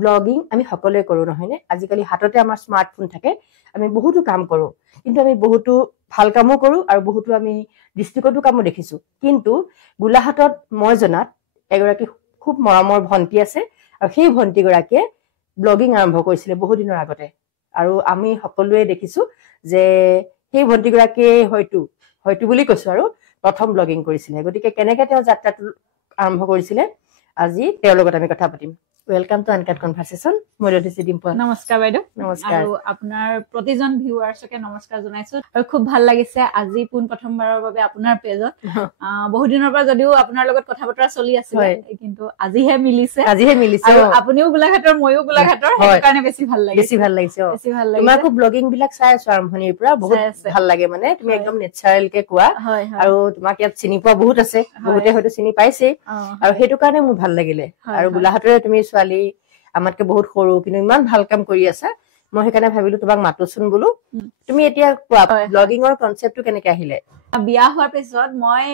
blogging আমি সকলোৱে কৰো নহয় নে আজিকালি হাততে আমাৰ স্মাৰ্টফোন থাকে আমি বহুতো কাম কৰো কিন্তু আমি বহুতো ভাল কামো কৰো আৰু বহুতো আমি দৃষ্টিকোণতো কামো দেখিছো কিন্তু গোলাঘাটত মই জনাত এগৰাকী খুব মৰমৰ ভণ্টি আছে আৰু সেই ভণ্টি গৰাকীয়ে ব্লগিং আৰম্ভ কৰিছিলে বহু দিনৰ আগতে আৰু আমি সকলোৱে দেখিছো যে সেই ভণ্টি গৰাকীয়ে হয়তো বুলি কৈছো আৰু প্ৰথম ব্লগিং কৰিছিলে গতিকে কেনেকৈ তেওঁ যাত্ৰাটো আৰম্ভ কৰিছিলে আজি তেওঁৰ লগত আমি কথা পাতিম ওয়েলকাম টু আনকাট কনভাৰসেশন মই ৰধিসি ডিম্পল নমস্কাৰ বাইদেউ নমস্কাৰ আৰু আপোনাৰ প্ৰতিজন ভিউৱাৰ্ছকে নমস্কাৰ জনাইছো আৰু খুব ভাল লাগিছে আজি পুন প্ৰথমবাৰৰ বাবে আপোনাৰ পেজত বহু দিনৰ পৰা যদিও আপোনাৰ লগত কথা বতৰা চলি আছিল কিন্তু আজিহে মিলিছে আৰু আপুনিও গোলাঘাটৰ ময়ো গোলাঘাটৰ সেইকাৰণে বেছি ভাল লাগিছে তোমাকো ব্লগিং বিলাক চাই আছো আৰম্ভণিৰ পৰা বহুত ভাল লাগে মানে তুমি একদম নেচাৰেল কে কোৱা আৰু তোমাক ইয়াত চিনি পোৱা বহুত আছে বহুতে হয়তো চিনি পাইছে আৰু সেইটো কাৰণে মোৰ ভাল লাগিলে আৰু গোলাঘাটৰে তুমি ছোৱালী আমাতকে বহুত সৰু কিন্তু ইমান ভাল কাম কৰি আছা মই সেইকাৰণে ভাবিলো তোমাক মাতোচোন বোলো তুমি এতিয়া কোৱা ব্লগিংৰ কনসেপ্টটো কেনেকৈ আহিলে বিয়া হোৱাৰ পিছত মই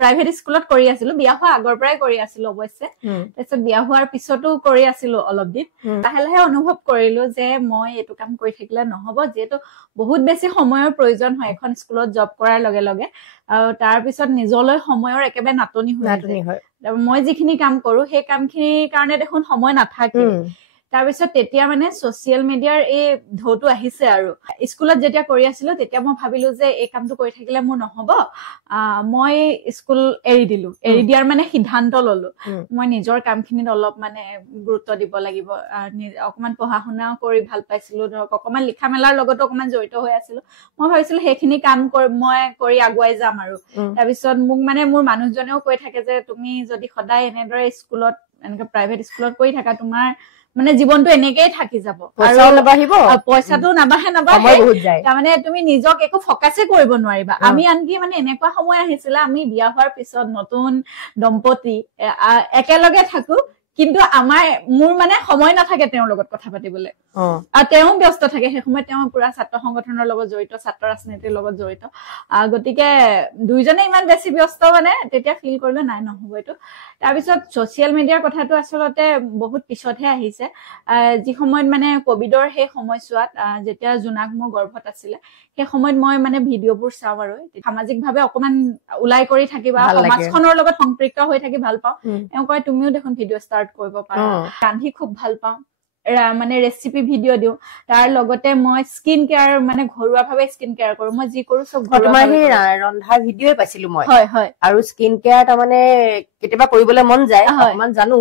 প্ৰাইভেট স্কুলত কৰি আছিলো বিয়া হোৱা আগৰ পৰাই কৰি আছিলো অৱশ্যে তাৰপিছত বিয়া হোৱাৰ পিছতো কৰি আছিলো অলপ দিন লাহে লাহে অনুভৱ কৰিলো যে মই এইটো কাম কৰি থাকিলে নহব যিহেতু বহুত বেছি সময়ৰ প্ৰয়োজন হয় এখন স্কুলত জব কৰাৰ লগে লগে আৰু তাৰ পিছত নিজলৈ সময়ৰ একেবাৰে নাটনি হয় মই যিখিনি কাম কৰো সেই কামখিনিৰ কাৰণে দেখোন সময় নাথাকে তাৰপিছত তেতিয়া মানে ছচিয়েল মিডিয়াৰ এই ঢৌটো আহিছে আৰু স্কুলত যেতিয়া কৰি আছিলো তেতিয়া মই ভাবিলো যে এই কামটো কৰি থাকিলে মোৰ নহব মই স্কুল এৰি দিয়াৰ মানে সিদ্ধান্ত ললো মই নিজৰ কামখিনিত অলপ মানে গুৰুত্ব দিব লাগিব অকমান পঢ়া শুনাও কৰি ভাল পাইছিলো ধৰক অকমান লিখা মেলাৰ লগতো অকমান জড়িত হৈ আছিলো মই ভাবিছিলো সেইখিনি কাম মই কৰি আগুৱাই যাম আৰু তাৰপিছত মোক মানে মোৰ মানুহজনেও কৈ থাকে যে তুমি যদি সদায় এনেদৰে স্কুলত এনেকে প্ৰাইভেট স্কুলত কৰি থাকা তোমাৰ মানে জীৱনটো এনেকেই থাকি যাব পইচাটো নাবাঢ়ে তাৰমানে তুমি নিজক একো ফকাছে কৰিব নোৱাৰিবা আমি আনকি মানে এনেকুৱা সময় আহিছিলে আমি বিয়া হোৱাৰ পিছত নতুন দম্পতি একেলগে থাকো কিন্তু মোৰ মানে সময় নাথাকে তেওঁৰ লগত কথা পাতিবলৈ আৰু তেওঁ ব্যস্ত থাকে সেই সময়ত তেওঁ পুৰা ছাত্ৰ সংগঠনৰ লগত জড়িত ছাত্ৰ ৰাজনীতিৰ লগত জড়িত গতিকে দুইজনে ইমান বেছি ব্যস্ত মানে তেতিয়া ফিল কৰিলো নাই নহব এইটো তাৰপিছত ছচিয়েল মিডিয়াৰ কথাটো আচলতে বহুত পিছতহে আহিছে যি সময়ত মানে কভিডৰ সেই সময়ছোৱাত যেতিয়া জোনাক মোৰ গৰ্ভত আছিলে সেই সময়ত মই মানে ভিডিঅ'বোৰ চাওঁ আৰু সামাজিকভাৱে অকমান ওলাই কৰি থাকিবা সমাজখনৰ লগত সম্পৃক্ত হৈ থাকি ভাল পাওঁ তেওঁ কয় তুমিও দেখোন ভিডিঅ' ষ্টাৰ্ট কৰিব পাৰা ৰান্ধি খুব ভাল পাওঁ মানে ৰেচিপি ভিডিঅ' দিওঁ তাৰ লগতে মই স্কিন কেয়াৰ মানে ঘৰুৱাভাৱে স্কিন কেয়াৰ কৰো মই যি কৰো চব তোমাৰ সেই ৰন্ধা ভিডিঅ'ই পাইছিলো মই আৰু স্কিন কেয়াৰ তাৰমানে কেতিয়াবা কৰিবলৈ মন যায় অকমান জানো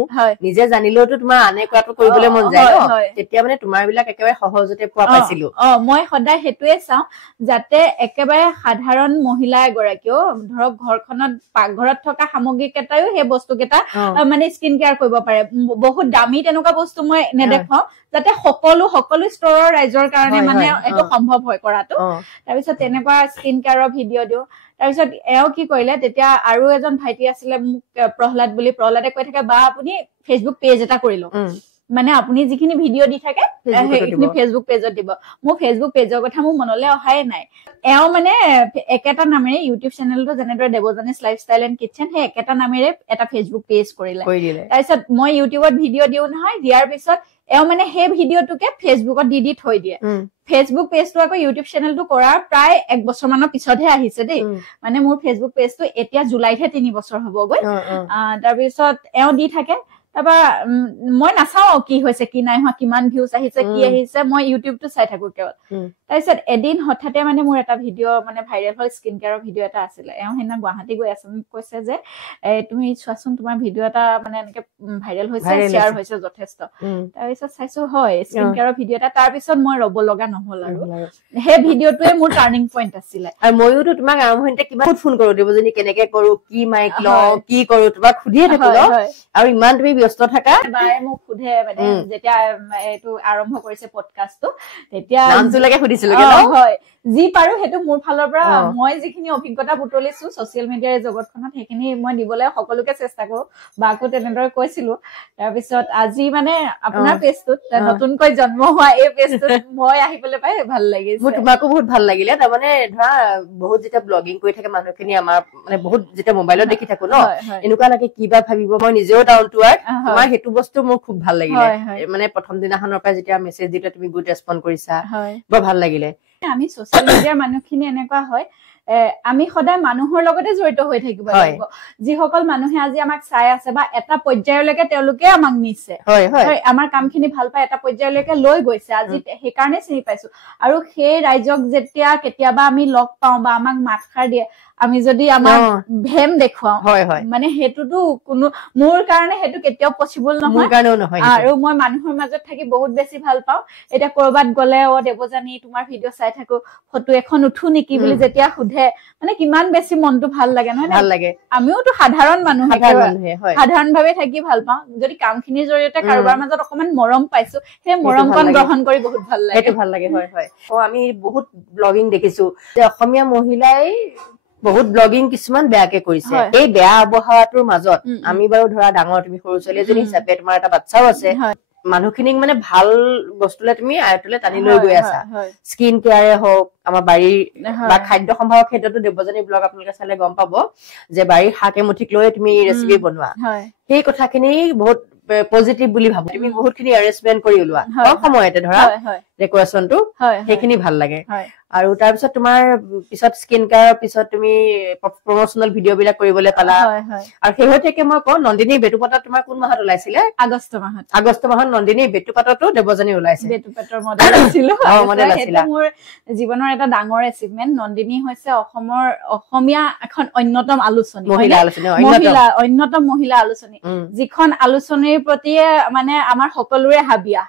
নিজে জানিলেওতো তোমাৰ আনে কৰাটো কৰিবলৈ মন যায় তেতিয়া মানে তোমাৰ বিলাক একেবাৰে সহজতে পোৱা পাইছিলো মই সদায় সেইটোৱে চাওঁ যাতে একেবাৰে সাধাৰণ মহিলা এগৰাকীও ধৰক ঘৰখনত পাকঘৰত থকা সামগ্ৰী কেইটাও সেই বস্তু কেইটা মানে স্কিন কেয়াৰ কৰিব পাৰে বহুত দামী তেনেকুৱা বস্তু মই নেদেখাও যাতে সকলো স্তৰৰ ৰাইজৰ কাৰণে মানে এইটো সম্ভৱ হয় কৰাটো তাৰপিছত তেনেকুৱা স্কিন কেয়াৰৰ ভিডিঅ' দিওঁ তাৰপিছত এওঁ কি কৰিলে তেতিয়া আৰু এজন ভাইটি আছিলে মোক প্ৰহ্লাদে কৈ থাকে বা আপুনি ফেচবুক পেজ এটা কৰি লওক মানে আপুনি যিখিনি ভিডিঅ' দি থাকে সেইখিনি ফেচবুক পেজত দিব মোৰ ফেচবুক পেজৰ কথা মোৰ মনলৈ অহাই নাই এওঁ মানে একেটা নামেৰে ইউটিউব চেনেলটো যেনেদৰে দেৱজানীজ লাইফষ্টাইল এণ্ড কিটচেন সেই একেটা নামেৰে এটা ফেচবুক পেজ কৰিলে তাৰপিছত মই ইউটিউবত ভিডিঅ' দিওঁ নহয় দিয়াৰ পিছত এওঁ মানে সেই ভিডিঅ'টোকে ফেচবুকত দি থৈ দিয়ে ফেচবুক পেজটো আকৌ ইউটিউব চেনেলটো কৰাৰ প্ৰায় 1 বছৰ মানৰ পিছতহে আহিছে দেই মানে মোৰ ফেচবুক পেজটো এতিয়া জুলাইতহে 3 বছৰ হ'বগৈ তাৰপিছত এওঁ দি থাকে তাৰপৰা মই নাচাও কি হৈছে কি নাই হোৱা কিমান ভিউজ আহিছে কি আহিছে মই ইউটিউবটো চাই থাকো কেৱল তাৰপিছত এদিন হঠাতে মানে মোৰ এটা ভিডিঅ' মানে ভাইৰেল হ'ল স্কিন কেয়াৰৰ ভিডিঅ' এটা আছিলে এওঁ সেইদিনা গুৱাহাটী গৈ আছে মোক কৈছে যে তুমি চোৱাচোন তোমাৰ ভিডিঅ' এটা মানে এনেকে ভাইৰেল হৈছে শ্বেয়াৰ হৈছে যথেষ্ট তাৰপিছত চাইছো হয় স্কিন কেয়াৰৰ ভিডিঅ' এটা তাৰপিছত মই ৰ'ব লগা নহল আৰু সেই ভিডিঅ'টোৱে মোৰ টাৰ্ণিং পইণ্ট আছিলে আৰু মইওতো তোমাক আৰম্ভণিতে কিমান ফোন কৰো দেৱজনী কেনেকে কৰো কি মাইক লওঁ কি কৰো তোমাক সুধিয়ে থাকো আৰু ইমান তুমি ব্যস্ত থাকা বায়ে মোক সুধে মানে যেতিয়া এইটো আৰম্ভ কৰিছে পডকাষ্টটো তেতিয়া নামটো লাগে সুধিছিলো হয় যি পাৰো সেইটো মোৰ ফালৰ পৰা মই যিখিনি অভিজ্ঞতা বুটলিছো ছচিয়েল মিডিয়াৰ জগতখনত সেইখিনি মই দিবলৈ সকলোকে চেষ্টা কৰো বাকো তেনেদৰে কৈছিলো তাৰপিছত আজি মানে আপোনাৰ পেজটোত নতুনকৈ জন্ম হোৱা এই পেজটোত মই আহিবলৈ পাই ভাল লাগিছে মোৰ তোমাকো বহুত ভাল লাগিলে তাৰমানে ধৰা বহুত যেতিয়া ব্লগিং কৰি থাকে মানুহখিনি আমাৰ মানে বহুত যেতিয়া মোবাইলত দেখি থাকো ন এনেকুৱা লাগে কিবা ভাবিব মই নিজেও ডাউন টু আৰ্থ তোমাৰ সেইটো বস্তু মোৰ খুব ভাল লাগিলে মানে প্ৰথম দিনাখনৰ পৰা যেতিয়া মেছেজ দিলে তুমি গুড ৰেছপন্ড কৰিছা বৰ ভাল লাগিলে আমি ছচিয়েল মিডিয়াৰ মানুহখিনি এনেকুৱা হয় আমি সদায় মানুহৰ লগতে জড়িত হৈ থাকিব লাগিব যিসকল মানুহে আজি আমাক চাই আছে বা এটা পৰ্যায়লৈকে তেওঁলোকে আমাক নিছে আমাৰ কামখিনি ভাল পাই এটা পৰ্যায়লৈকে লৈ গৈছে আজি সেইকাৰণে চিনি পাইছো আৰু সেই ৰাইজক যেতিয়া কেতিয়াবা আমি লগ পাওঁ বা আমাক মাতষাৰ দিয়ে আমি যদি আমাৰ ভেম দেখুৱাও মানে সেইটোতো কোনো মোৰ কাৰণে সেইটো কেতিয়াও পচিবল নহয় আৰু মই মানুহৰ মাজত থাকি বহুত বেছি ভাল পাওঁ এতিয়া কৰবাত গলে দেৱজানী তোমাৰ ভিডিঅ' চাই থাকো ফটো এখন উঠো নেকি বুলি যেতিয়া সুধে মানে কিমান বেছি মনটো ভাল লাগে নহয় ভাল লাগে আমিওতো সাধাৰণ মানুহ সাধাৰণ ভাৱে থাকি ভাল পাওঁ যদি কামখিনিৰ জৰিয়তে কাৰোবাৰ মাজত অকমান মৰম পাইছো সেই মৰমকণ গ্ৰহণ কৰি বহুত ভাল লাগে সেইটো ভাল লাগে আমি বহুত ব্লগিং দেখিছো যে অসমীয়া মহিলাই বহুত ব্লগিং কিছুমান বেয়াকে কৰিছে এই বেয়া আবহাৱাটোৰ মাজত আমি বাৰু ধৰা ডাঙৰ তুমি সৰু ছোৱালী এজনী হিচাপে তোমাৰ এটা বাচ্চাও আছে মানুহখিনিক মানে ভাল বস্তুলে তুমি আয়তলে টানি লৈ গৈ আছা স্কিন কেয়াৰে হওক আমাৰ বাৰীৰ বা খাদ্য সম্ভাৰৰ ক্ষেত্ৰতো দেৱজানী ব্লগ আপোনালোকে চালে গম পাব যে বাৰীৰ শাক এমুঠিক লৈ তুমি ৰেচিপি বনোৱা সেই কথাখিনি বহুত পজিটিভ বুলি ভাবো তুমি বহুতখিনি এৰেঞ্জমেন্ট কৰি ওলোৱা কম সময়তে ধৰা ডেকৰেশ্যনটো সেইখিনি ভাল লাগে আৰু তাৰপিছত তোমাৰ পিছত স্কিন কেয়াৰৰ পিছত তুমি প্ৰমোচনেল ভিডিঅ' বিলাক কৰিবলৈ পালা আৰু শেহতীয়াকে মই কওঁ নন্দিনী বেটুপাতত তোমাৰ কোন মাহত ওলাইছিলে আগষ্ট মাহত নন্দিনী বেটুপাততো দেৱজানী ওলাইছে বেটুপাতৰ মডেল আছিলো সেইটো মোৰ জীৱনৰ এটা ডাঙৰ এচিভমেন্ট নন্দিনী হৈছে অসমীয়া এখন অন্যতম আলোচনী অন্যতম মহিলা আলোচনী যিখন আলোচনীৰ প্ৰতি মানে আমাৰ সকলোৰে হাবিয়া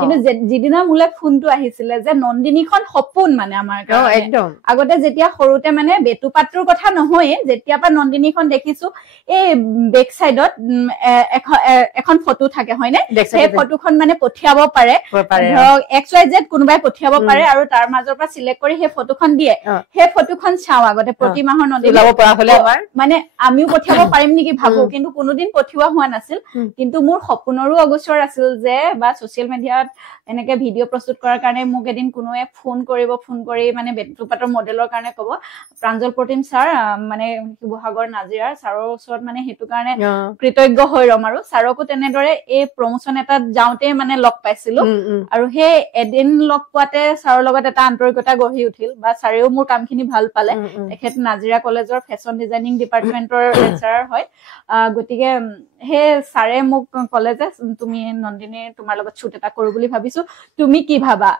কিন্তু যিদিনা মোলে ফোনটো আহিছিলে যে নন্দিনীখন সপোন মানে আমাৰ আগতে যেতিয়া সৰুতে মানে বেটুপাতটোৰ কথা নহয়ে যেতিয়া পৰা নন্দিনীখন দেখিছো এই বেক চাইডত এখন ফটো থাকে হয়নে সেই ফটোখন মানে পঠিয়াব পাৰে ধৰক XYZ কোনোবাই পঠিয়াব পাৰে আৰু তাৰ মাজৰ পৰা সিলেক্ট কৰি সেই ফটোখন দিয়ে সেই ফটোখন চাও আগতে প্ৰতি মাহৰ নন্দিনী মানে আমিও পঠিয়াব পাৰিম নেকি ভাবো কিন্তু কোনোদিন পঠিওৱা হোৱা নাছিল কিন্তু মোৰ সপোনৰো অগোচৰ আছিল যে বা ছচিয়েল মিডিয়াত এনেকে ভিডিঅ' প্ৰস্তুত কৰাৰ কাৰণে মোক এদিন কোনোৱে ফোন কৰি মানে বেটুপাতৰ মডেলৰ কাৰণে কব প্ৰাঞ্জল প্ৰতিম ছাৰ মানে শিৱসাগৰ নাজিৰাৰ ছাৰৰ ওচৰত মানে সেইটো কাৰণে কৃতজ্ঞ হৈ ৰম আৰু ছাৰকো তেনেদৰে এই প্ৰমোচন এটাত যাওঁতে মানে লগ পাইছিলো আৰু সেই এদিন লগ পোৱাতে ছাৰৰ লগত এটা আন্তৰিকতা গঢ়ি উঠিল বা ছাৰেও মোৰ কামখিনি ভাল পালে তেখেত নাজিৰা কলেজৰ ফেশ্বন ডিজাইনিং ডিপাৰ্টমেন্টৰ লেকচাৰাৰ হয় গতিকে সেই ছাৰে মোক কলে যে তুমি নন্দিনী তোমাৰ লগত শ্বুট এটা কৰো বুলি ভাবিছো তুমি কি ভাবা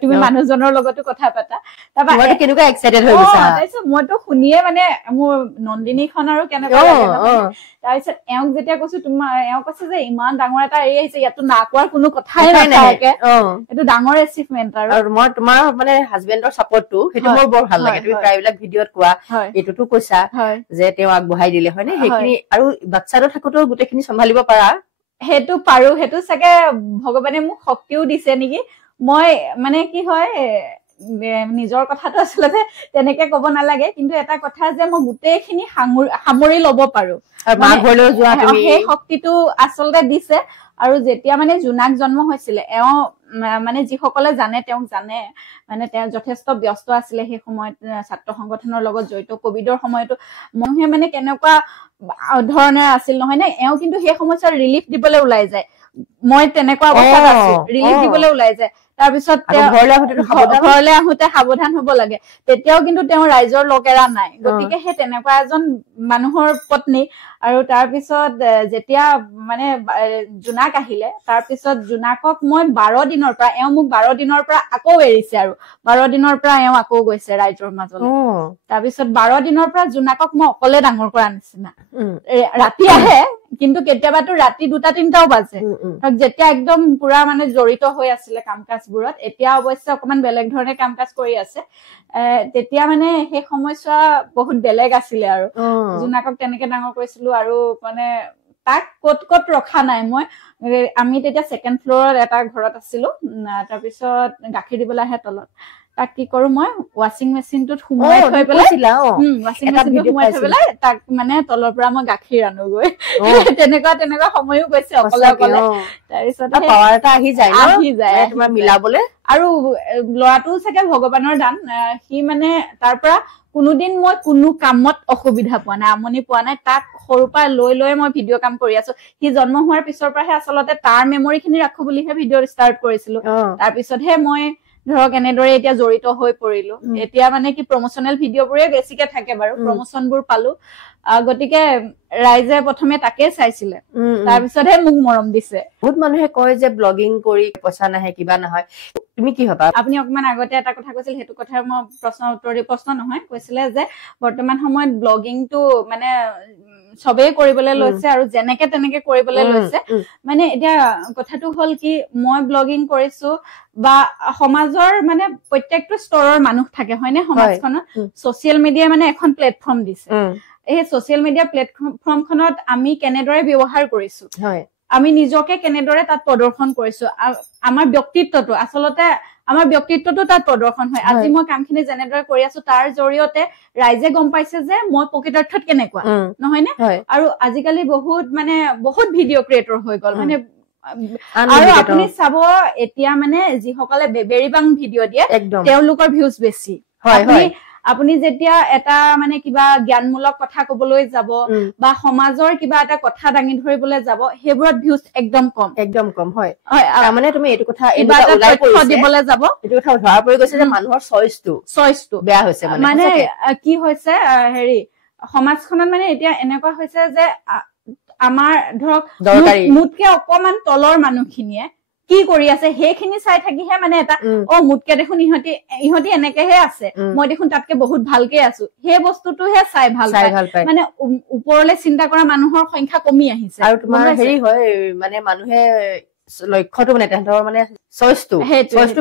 তুমি মানুহজনৰ লগতো কথা পাতা কেনেকুৱা এক্সাইটেড হৈ গৈছা তাৰপিছত মইতো শুনিয়ে মানে মোৰ নন্দিনীখন আৰু কেনেকুৱা লাগে তাৰপিছত এওঁক যেতিয়া কৈছো এওঁ কৈছে যে ইমান ডাঙৰ এটা এৰি আহিছে ইয়াতো নাকোৱাৰ কোনো কথাই নাথাকে এইটো ডাঙৰ এচিভমেন্ট আৰু মই তোমাৰ মানে হাজবেণ্ডৰ চাপৰ্টটো সেইটো মোৰ বৰ ভাল লাগে তুমি প্ৰায়বিলাক ভিডিঅ'ত কোৱা এইটোতো কৈছা যে তেওঁ আগবঢ়াই দিলে হয়নে সেইখিনি আৰু বাচ্চাটো থাকোতেও গোটেইখিনি চম্ভালিব পাৰা সেইটো পাৰো সেইটো চাগে ভগৱানে মোক শক্তিও দিছে নেকি মই মানে কি হয় নিজৰ কথাটো আচলতে তেনেকে কব নালাগে কিন্তু এটা কথা যে মই গোটেইখিনি সামৰি লব পাৰো সেই শক্তিটো আচলতে দিছে আৰু যেতিয়া মানে জোনাক জন্ম হৈছিলে এওঁ মানে যিসকলে জানে তেওঁক জানে মানে তেওঁ যথেষ্ট ব্যস্ত আছিলে সেই সময়ত ছাত্ৰ সংগঠনৰ লগত জড়িত কোভিডৰ সময়তো মানুহে মানে কেনেকুৱা ধৰণে আছিল নহয় নে এওঁ কিন্তু সেই সময়ত ৰিলিফ দিবলৈ ওলাই যায় মই তেনেকুৱা অৱস্থাত আছো ৰিলিফ দিবলৈ ওলাই যায় তাৰপিছত ঘৰলৈ আহোতে সাৱধান হব লাগে তেতিয়াও কিন্তু তেওঁ ৰাইজৰ লগ এৰা নাই গতিকে সেই তেনেকুৱা এজন মানুহৰ পত্নী আৰু তাৰপিছত যেতিয়া মানে জোনাক আহিলে তাৰপিছত জোনাকক মই 12 দিনৰ পৰা এওঁ মোক 12 দিনৰ পৰা আকৌ এৰিছে আৰু 12 দিনৰ পৰা এওঁ আকৌ গৈছে ৰাইজৰ মাজলৈ তাৰপিছত 12 দিনৰ পৰা জোনাকক মই অকলে ডাঙৰ কৰা নিচিনা ৰাতি আহে কিন্তু কেতিয়াবাতো ৰাতি 2-3টাও বাজে যেতিয়া একদম পুৰা মানে জড়িত হৈ আছিলে কাম কাজবোৰত এতিয়া অৱশ্যে অকমান বেলেগ ধৰণে কাম কাজ কৰি আছে তেতিয়া মানে সেই সময়ছোৱা বহুত বেলেগ আছিলে আৰু জোনাকক তেনেকে ডাঙৰ কৰিছিলো আৰু মানে তাক কত ৰখা নাই মই আমি তেতিয়া 2nd ফ্ল'ৰত এটা ঘৰত আছিলো তাৰপিছত গাখীৰ দিবলৈ আহে তলত তাক কি কৰো মই ৱাশ্বিং মেচিনটোত সোমাই থৈ পেলাই ৱাশ্বিং মেচিনটোত সোমাই থৈ পেলাই তাক মানে তলৰ পৰা মই গাখীৰ আনোগৈ তেনেকুৱা সময়ো গৈছে অকলে অকলে তাৰপিছত পাৱাৰ এটা আহি যায় তোমাৰ মিলাবলে আৰু ল'ৰাটো চাগে ভগৱানৰ দান সি মানে তাৰ পৰা কোনোদিন মই কোনো কামত অসুবিধা পোৱা নাই আমনি পোৱা নাই তাক সৰুৰ পৰা লৈ মই ভিডিঅ' কাম কৰি আছো সি জন্ম হোৱাৰ পিছৰ পৰাহে আচলতে তাৰ মেমৰি খিনি ৰাখো বুলিহে ভিডিঅ' ষ্টাৰ্ট কৰিছিলো তাৰপিছতহে মই ধৰক এনেদৰে এতিয়া জড়িত হৈ পৰিলো এতিয়া মানে কি প্ৰমোচনেল ভিডিঅ' বোৰে বেছিকে থাকে বাৰু প্ৰমোচন বোৰ পালো গতিকে ৰাইজে প্ৰথমে তাকে চাইছিলে তাৰপিছতহে মোক মৰম দিছে বহুত মানুহে কয় যে ব্লগিং কৰি পইচা নাহে কিবা নহয় তুমি কি ভাবা আপুনি অকমান আগতে এটা কথা কৈছিল সেইটো কথাৰ মই প্ৰশ্ন নহয় কৈছিলে যে বৰ্তমান সময়ত ব্লগিংটো মানে সবেই কৰিবলৈ লৈছে আৰু যেনেকে তেনেকে কৰিবলৈ লৈছে মানে এতিয়া কথাটো হল কি মই ব্লগিং কৰিছো বা সমাজৰ মানে প্ৰত্যেকটো স্তৰৰ মানুহ থাকে হয়নে সমাজখনত ছচিয়েল মিডিয়াই মানে এখন প্লেটফৰ্ম দিছে এই ছচিয়েল মিডিয়া প্লেটফৰ্মখনত আমি কেনেদৰে ব্যৱহাৰ কৰিছো আমি নিজকে কেনেদৰে তাত প্ৰদৰ্শন কৰিছো আমাৰ ব্যক্তিত্বটো আচলতে আমাৰ ব্যক্তিত্বটো তাত প্ৰদৰ্শন হয় আজি মই কামখিনি যেনেদৰে কৰি আছো তাৰ জৰিয়তে ৰাইজে গম পাইছে যে মই প্ৰকৃতাৰ্থত কেনেকুৱা নহয় নে আৰু আজিকালি বহুত ভিডিঅ' ক্ৰিয়েটৰ হৈ গল মানে আৰু আপুনি চাব এতিয়া মানে যিসকলে বেবেৰিবাং ভিডিঅ' দিয়ে তেওঁলোকৰ ভিউজ বেছি আপুনি যেতিয়া এটা মানে কিবা জ্ঞানমূলক কথা কবলৈ যাব বা সমাজৰ কিবা এটা কথা দাঙি ধৰিবলৈ যাব সেইবোৰত ভিউজ একদম কম হয় মানে তুমি এইটো কথা দিবলৈ যাব এইটো কথা ধৰা পৰি গৈছে যে মানুহৰ চইচটো বেয়া হৈছে মানে কি হৈছে হেৰি সমাজখনত মানে এতিয়া এনেকুৱা হৈছে যে আমাৰ ধৰক মোতকে অকমান তলৰ মানুহখিনিয়ে কি কৰি আছে সেইখিনি চাই থাকিহে মানে এটা মোতকে দেখোন ইহঁতি এনেকেহে আছে মই দেখোন তাতকে বহুত ভালকে আছো সেই বস্তুটোহে চাই ভাল পায় মানে ওপৰলে চিন্তা কৰা মানুহৰ সংখ্যা কমি আহিছে আৰু তোমাৰ হেৰি হয় মানে মানুহে লক্ষ্যটো মানে তেহেঁতৰ মানে চইচটো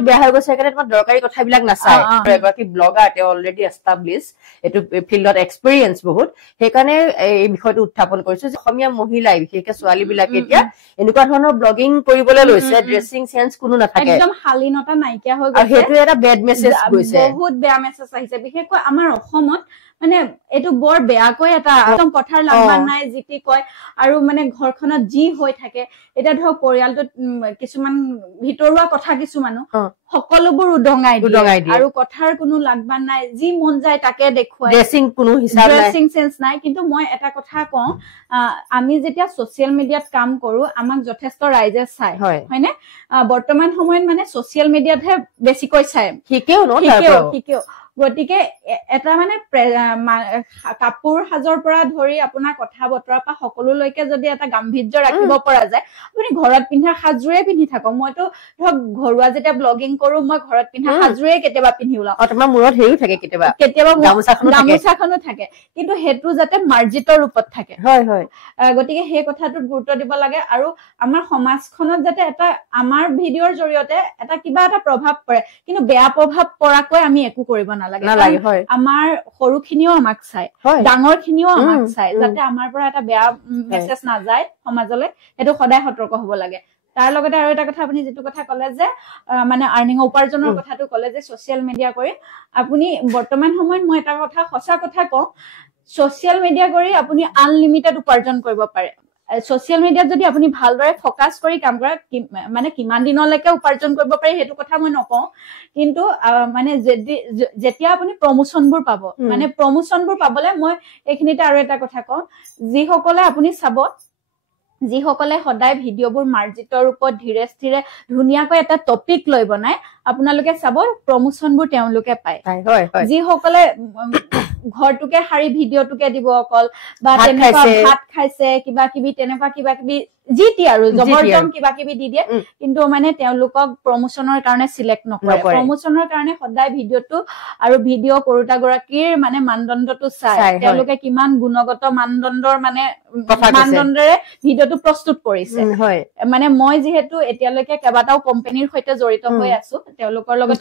বেয়া হৈ গৈছে সেইকাৰণে তোমাৰ দৰকাৰী কথাবিলাক নাচায় এগৰাকী ব্লগাৰ তেওঁ অলৰেডি এষ্টাব্লিছ এইটো ফিল্ডত এক্সপিৰিয়েঞ্চ বহুত সেইকাৰণে এই বিষয়টো উত্থাপন কৰিছো যে অসমীয়া মহিলাই বিশেষকে ছোৱালী বিলাকে এতিয়া এনেকুৱা ধৰণৰ ব্লগিং কৰিবলৈ লৈছে ড্ৰেছিং সেন্স কোনো নাথাকে একদম শালীনতা নাইকিয়া হৈ গৈছে আৰু সেইটো এটা বেড মেছেজ গৈছে বহুত বেয়া মেছেজ আহিছে বিশেষকৈ আমাৰ অসমত মানে এইটো বৰ বেয়াকৈ এটা একদম কথাৰ লাম্বা নাই যিটি কয় আৰু মানে ঘৰখনত যি হৈ থাকে এটা ধৰক পৰিয়ালটোত কিছুমান ভিতৰুৱা কথা কিছুমানো সকলোবোৰ উদঙাই দিয়ে আৰু কথাৰ কোনো লাগবান নাই যি মন যায় তাকে দেখুৱায় ড্ৰেছিং সেন্স নাই কিন্তু মই এটা কথা কওঁ আমি যেতিয়া ছচিয়েল মিডিয়াত কাম কৰো আমাক যথেষ্ট ৰাইজে চাই হয়নে বৰ্তমান সময়ত মানে ছচিয়েল মিডিয়াতহে বেছিকৈ চাই শিকেও গতিকে এটা মানে কাপোৰ সাজৰ পৰা ধৰি আপোনাৰ কথা বতৰা পৰা সকলোলৈকে যদি এটা গাম্ভীৰ্য ৰাখিব পৰা যায় আপুনি ঘৰত পিন্ধা সাজযোৰে পিন্ধি থাকক মইতো ধৰক ঘৰুৱা যেতিয়া ব্লগিং কৰো মই ঘৰত পিন্ধা সাজযোৰে কেতিয়াবা পিন্ধি ওলাও তোমাৰ মূৰত হেৰিও থাকে কেতিয়াবা গামোচাখনো থাকে কিন্তু সেইটো যাতে মাৰ্জিত ৰূপত থাকে গতিকে সেই কথাটোত গুৰুত্ব দিব লাগে আৰু আমাৰ সমাজখনত যাতে এটা আমাৰ ভিডিঅ'ৰ জৰিয়তে এটা কিবা এটা প্ৰভাৱ পৰে কিন্তু বেয়া প্ৰভাৱ পৰাকৈ আমি একো কৰিব নালাগে আমাৰ সৰুখিনিও আমাক চাই ডাঙৰ খিনিও আমাক চাই যাতে আমাৰ পৰা এটা বেয়া মেছেজ নাযায় সমাজলৈ সেইটো সদায় সতৰ্ক হব লাগে তাৰ লগতে আৰু এটা কথা আপুনি যিটো কথা কলে যে মানে আৰ্নিং উপাৰ্জনৰ কথাটো কলে যে ছচিয়েল মিডিয়া কৰি আপুনি বৰ্তমান সময়ত মই এটা কথা সঁচা কথা কওঁ ছচিয়েল মিডিয়া কৰি আপুনি আনলিমিটেড উপাৰ্জন কৰিব পাৰে ছচিয়েল মিডিয়াত যদি আপুনি ভালদৰে ফকাস কৰি কাম কৰে মানে কিমান দিনলৈকে উপাৰ্জন কৰিব পাৰি সেইটো কথা মই নকওঁ কিন্তু মানে যেতিয়া আপুনি প্ৰমোচনবোৰ পাব মানে প্ৰমোচনবোৰ পাবলে মই এইখিনিতে আৰু এটা কথা কওঁ যিসকলে আপুনি চাব যিসকলে সদায় ভিডিঅ'বোৰ মাৰ্জিত ৰূপত ধীৰে স্থিৰে ধুনীয়াকৈ এটা টপিক লৈ বনায় আপোনালোকে চাব প্ৰমোচনবোৰ তেওঁলোকে পায় যিসকলে ঘৰটোকে সাৰি ভিডিঅ'টোকে দিব অকল বা তেনেকুৱা ভাত খাইছে কিবা কিবি তেনেকুৱা কিবা কিবি জিটি আৰু জবৰদম কিবা কিবি দি দিয়ে কিন্তু মানে তেওঁলোকক প্ৰমোচনৰ কাৰণে সিলেক্ট নকৰে প্ৰমোচনৰ কাৰণে সদায় ভিডিঅ'টো আৰু ভিডিঅ' কৰোতা গৰাকীৰ মানে মানদণ্ডটো চাই তেওঁলোকে কিমান গুণগত মানদণ্ডৰ মানে মানদণ্ডৰে ভিডিঅ'টো প্ৰস্তুত কৰিছে মানে মই যিহেতু এতিয়ালৈকে কেইবাটাও কোম্পানীৰ সৈতে জড়িত হৈ আছো তেওঁলোকৰ লগত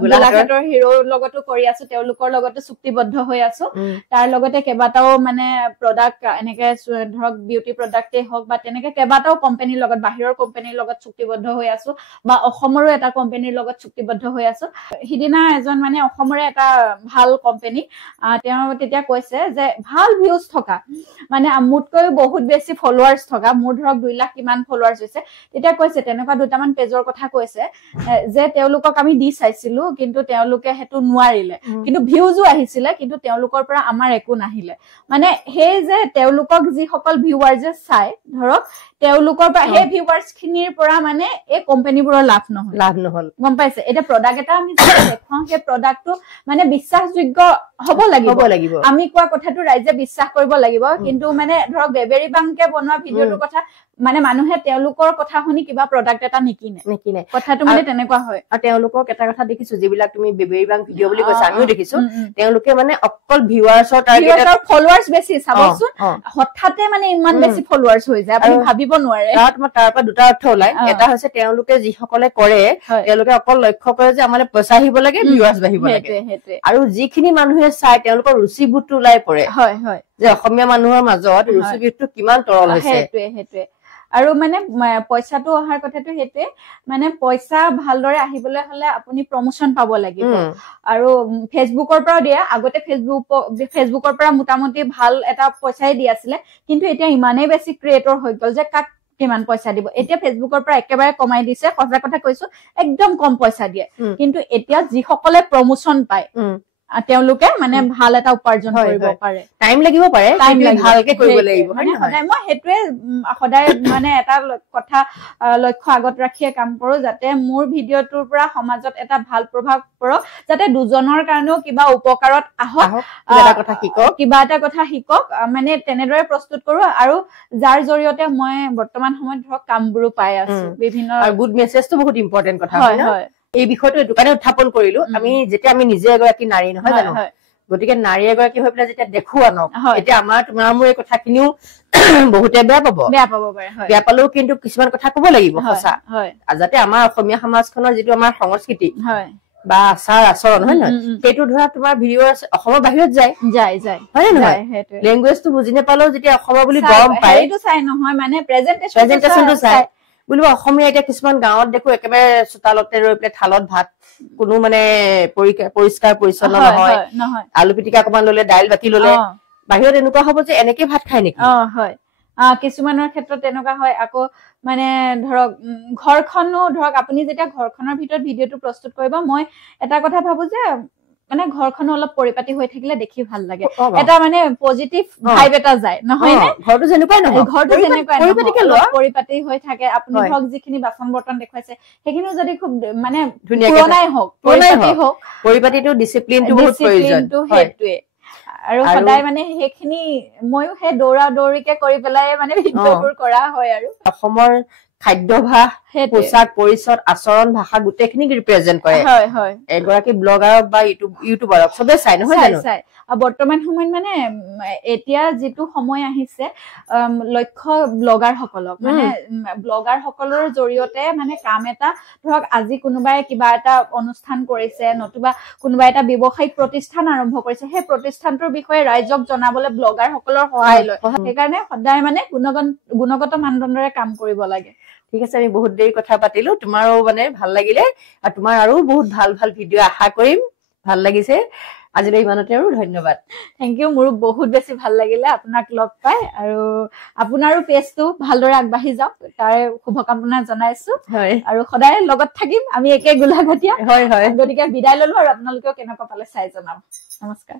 গোলাঘাটৰ হিৰোৰ লগতো কৰি আছো তেওঁলোকৰ লগতো চুক্তিবদ্ধ হৈ আছো তাৰ লগতে কেইবাটাও মানে প্ৰডাক্ট এনেকে ধৰক বিউটি প্ৰডাক্টে হওক বা তেনেকে কেইবাটাও কোম্পানীৰ লগত বাহিৰৰ কোম্পানীৰ লগত চুক্তিবদ্ধ হৈ আছো বা অসমৰো এটা কোম্পানীৰ লগত চুক্তিবদ্ধ হৈ আছো সিদিনা এজন মানে অসমৰে এটা ভাল কোম্পানী তেওঁ তেতিয়া কৈছে যে ভাল ভিউজ থকা মানে মোতকৈ বহুত বেছি ফলোৱাৰ্ছ থকা মোৰ ধৰক 2 লাখ কিমান ফলোৱাৰ্ছ হৈছে তেতিয়া কৈছে তেনেকুৱা দুটামান পেজৰ কথা কৈছে যে তেওঁলোকক আমি দি চাইছিলো কিন্তু তেওঁলোকে হেতু নোৱাৰিলে কিন্তু ভিউজো আহিছিলে কিন্তু তেওঁলোকৰ পৰা আমাৰ একো নাহিলে মানে সেই যে তেওঁলোকক যি সকল ভিউৱাৰ্ছে চাই ধৰক তেওঁলোকৰ পৰা সেই ভিউৱাৰ্ছ খিনিৰ পৰা মানে এই কোম্পানীবোৰৰ লাভ নহল গম পাইছে এটা প্ৰডাক্ট এটা আমি দেখাও সেই প্ৰডাক্টটো মানে বিশ্বাসযোগ্য হ'ব লাগিব আমি কোৱা কথাটো ৰাইজে বিশ্বাস কৰিব লাগিব কিন্তু মানে ধৰক বেবেৰী বাংকে বনোৱা ভিডিঅ'টোৰ কথা মানে মানুহে তেওঁলোকৰ কথা শুনি কিবা প্ৰডাক্ট এটা নিকিনে কথাটো মানে তেনেকুৱা হয় আৰু তেওঁলোকক এটা কথা দেখিছো যিবিলাক তুমি বেবেৰী বাং ভিডিঅ' বুলি কৈছা আমিও দেখিছো তেওঁলোকে মানে অকল ভিউৱাৰ্ছৰ টাৰ্গেটত ফলোৱাৰ্ছ বেছি চাবচোন হঠাতে মানে ইমান বেছি ফলোৱাৰ্ছ হৈ যায় আপুনি ভাবিব নোৱাৰে তাৰ পৰা দুটা অৰ্থ ওলাই এটা হৈছে তেওঁলোকে যিসকলে কৰে তেওঁলোকে অকল লক্ষ্য কৰে যে আমালে পইচা আহিব লাগে ভিউৱাৰ্ছ বাঢ়িব লাগে আৰু যিখিনি মানুহে চাই তেওঁলোকৰ ৰুচিবোধটো ওলাই পৰে যে অসমীয়া মানুহৰ মাজত ৰুচিবোধটো কিমান তৰল হৈছে সেইটোৱে আৰু মানে পইচাটো অহাৰ কথাটো হেতুৱে মানে পইচা ভালদৰে আহিবলৈ হলে আপুনি প্ৰমোশন পাব লাগিব আৰু ফেসবুকৰ পৰা দিয়া আগতে ফেসবুকৰ পৰা মোটামুটি ভাল এটা পইচাই দি আছিলে কিন্তু এতিয়া ইমানেই বেছি ক্ৰিয়েটৰ হৈ গল যে কাক কিমান পইচা দিব এতিয়া ফেসবুকৰ পৰা একেবাৰে কমাই দিছে সঁচা কথা কৈছো একদম কম পইচা দিয়ে কিন্তু এতিয়া যিসকলে প্ৰমোশন পায় তেওঁলোকে মানে ভাল এটা উপাৰ্জন কৰিব পাৰে টাইম লাগিব পাৰে ভালকে কৰিব লাগিব মানে সদায় মই হেতুৱে সদায় মানে এটা কথা লক্ষ্য আগত ৰাখিয়ে কাম কৰো যাতে মোৰ ভিডিঅ'টোৰ পৰা সমাজত এটা ভাল প্ৰভাৱ পৰক যাতে দুজনৰ কাৰণেও কিবা উপকাৰত আহক কিবা এটা কথা শিকক মানে তেনেদৰে প্ৰস্তুত কৰো আৰু যাৰ জৰিয়তে মই বৰ্তমান সময়ত ধৰক কামবোৰো পাই আছো বিভিন্ন গুড মেছেজটো বহুত ইম্পৰ্টেন্ট কথা হয় এই বিষয়টো এটো কাৰণে উত্থাপন কৰিলো আমি যেতিয়া আমি নিজে এগৰাকী নাৰী নহয় জানো গতিকে নাৰী এগৰাকী হৈ পেলাই যেতিয়া দেখো আনক এতিয়া আমাৰ তোমাৰ মোৰ এই কথাখিনিও বহুতে বেয়া পাৰে বেয়া পালেও কিন্তু কিছুমান কথা কব লাগিব সঁচা যাতে আমাৰ অসমীয়া সমাজখনৰ যিটো আমাৰ সংস্কৃতি বা আচাৰ আচৰণ হয় নহয় সেইটো ধৰা তোমাৰ ভিডিঅ' অসমৰ বাহিৰত যায় হয় নহয় লেংগুৱেজটো বুজি নাপালেও যেতিয়া অসমৰ বুলি গম পায় সেইটো চাই নহয় মানে প্ৰেজেন্টেচনটো চাই বুলিব অসমীয়া এতিয়া কিছুমান গাঁৱত দেখো একেবাৰে চোতালতে ৰৈ পেলাই থালত ভাত কোনো মানে পৰিষ্কাৰ পৰিচ্ছন্ন নহয় আলু পিটিকা অকমান ললে দাইল বাকি ললে বাহিৰত এনেকুৱা হব যে এনেকে ভাত খায় নেকি হয় কিছুমানৰ ক্ষেত্ৰত তেনেকুৱা হয় আকৌ মানে ধৰক ঘৰখনো ধৰক আপুনি যেতিয়া ঘৰখনৰ ভিতৰত ভিডিঅ'টো প্ৰস্তুত কৰিব মই এটা কথা ভাবো যে মানে ঘৰখনো অলপ পৰিপাটি হৈ থাকিলে দেখি ভাল লাগে এটা মানে পজিটিভ ভাইব এটা যায় নহয় নে ঘৰটো যেনেকুৱাই নহয় ঘৰটো যেনেকুৱাই পৰিপাটি হৈ থাকে আপুনি ধৰক যিখিনি বাচন বৰ্তন দেখুৱাইছে সেইখিনিও যদি খুব মানে পুৰণাই হওক পৰিপাটিটো ডিসিপ্লিনটো বহুত প্ৰয়োজন সেইটোৱে আৰু সদায় মানে সেইখিনি ময়ো সেই দৌৰা দৌৰিকে কৰি পেলাই মানে ভিডিঅ'বোৰ কৰা হয় আৰু অসমৰ খাদ্যভাস পোচাক পৰিচয় আচৰণ ভাষা গোটেইখিনি ৰিপ্ৰেজেন্ট কৰে এগৰাকী ব্লগাৰক বা ইউটিউবাৰক সবে চাই নহয় জানো বৰ্তমান সময়ত মানে এতিয়া যিটো সময় আহিছে লক্ষ্য ব্লগাৰ সকলক মানে ব্লগাৰ সকলৰ জৰিয়তে মানে কাম এটা ধৰক আজি কোনোবাই কিবা এটা অনুষ্ঠান কৰিছে নতুবা কোনোবা এটা ব্যৱসায়িক প্ৰতিষ্ঠান আৰম্ভ কৰিছে সেই প্ৰতিষ্ঠানটোৰ বিষয়ে ৰাইজক জনাবলৈ ব্লগাৰ সকলৰ সহায় লয় সেইকাৰণে সদায় মানে গুণগত মানদণ্ডৰে কাম কৰিব লাগে ঠিক আছে আমি বহুত দেৰি কথা পাতিলো তোমাৰো মানে ভাল লাগিলে আৰু তোমাৰ আৰু বহুত ভাল ভাল ভিডিঅ' আশা কৰিম ভাল লাগিছে আজিলৈ ইমানতে আৰু ধন্যবাদ থ্যাংক ইউ মোৰো বহুত বেছি ভাল লাগিলে আপোনাক লগ পাই আৰু আপোনাৰো পেজটো ভালদৰে আগবাঢ়ি যাওক তাৰ শুভকামনা জনাইছো আৰু সদায় লগত থাকিম আমি একে গোলাঘটিয়া গতিকে বিদায় ললো আৰু আপোনালোকেও কেনেকুৱা পালে চাই জনাব নমস্কাৰ